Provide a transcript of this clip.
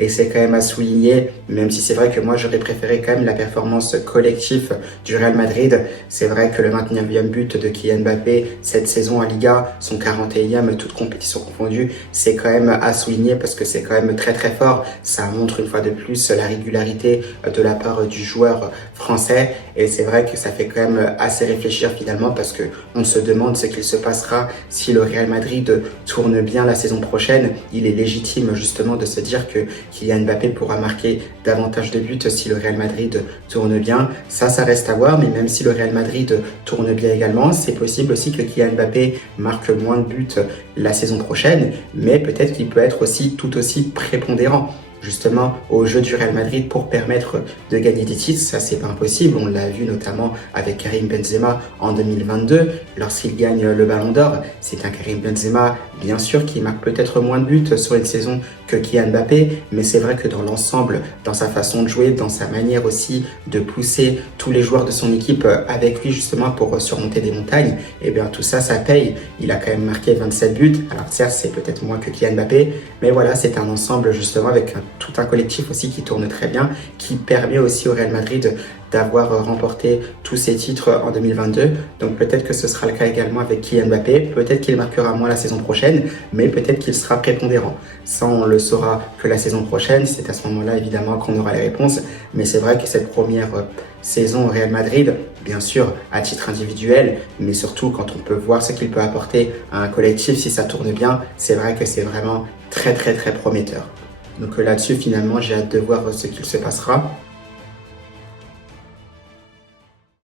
et c'est quand même à souligner, même si c'est vrai que moi j'aurais préféré quand même la performance collective du Real Madrid. C'est vrai que le 29e but de Kylian Mbappé cette saison en Liga, son 41e, toute compétition confondue, c'est quand même à souligner parce que c'est quand même très très fort. Ça montre une fois de plus la régularité de la part du joueur français, et c'est vrai que ça fait quand même assez réfléchir finalement parce que on se demande ce qu'il se passera si le Real Madrid tourne bien la saison prochaine. Il est légitime justement de se dire que Kylian Mbappé pourra marquer davantage de buts si le Real Madrid tourne bien. Ça reste à voir, mais même si le Real Madrid tourne bien également, c'est possible aussi que Kylian Mbappé marque moins de buts la saison prochaine, mais peut-être qu'il peut être aussi tout aussi prépondérant justement au jeu du Real Madrid pour permettre de gagner des titres. Ça, c'est pas impossible. On l'a vu notamment avec Karim Benzema en 2022 lorsqu'il gagne le Ballon d'Or. C'est un Karim Benzema, bien sûr, qui marque peut-être moins de buts sur une saison que Kylian Mbappé, mais c'est vrai que dans l'ensemble, dans sa façon de jouer, dans sa manière aussi de pousser tous les joueurs de son équipe avec lui justement pour surmonter des montagnes, et bien tout ça, ça paye. Il a quand même marqué 27 buts. Alors certes, c'est peut-être moins que Kylian Mbappé, mais voilà, c'est un ensemble justement avec tout un collectif aussi qui tourne très bien, qui permet aussi au Real Madrid d'avoir remporté tous ses titres en 2022. Donc peut-être que ce sera le cas également avec Kylian Mbappé. Peut-être qu'il marquera moins la saison prochaine, mais peut-être qu'il sera prépondérant. Ça, on le saura que la saison prochaine. C'est à ce moment-là, évidemment, qu'on aura les réponses. Mais c'est vrai que cette première saison au Real Madrid, bien sûr, à titre individuel, mais surtout quand on peut voir ce qu'il peut apporter à un collectif, si ça tourne bien, c'est vrai que c'est vraiment très, très, très prometteur. Donc là-dessus, finalement, j'ai hâte de voir ce qu'il se passera.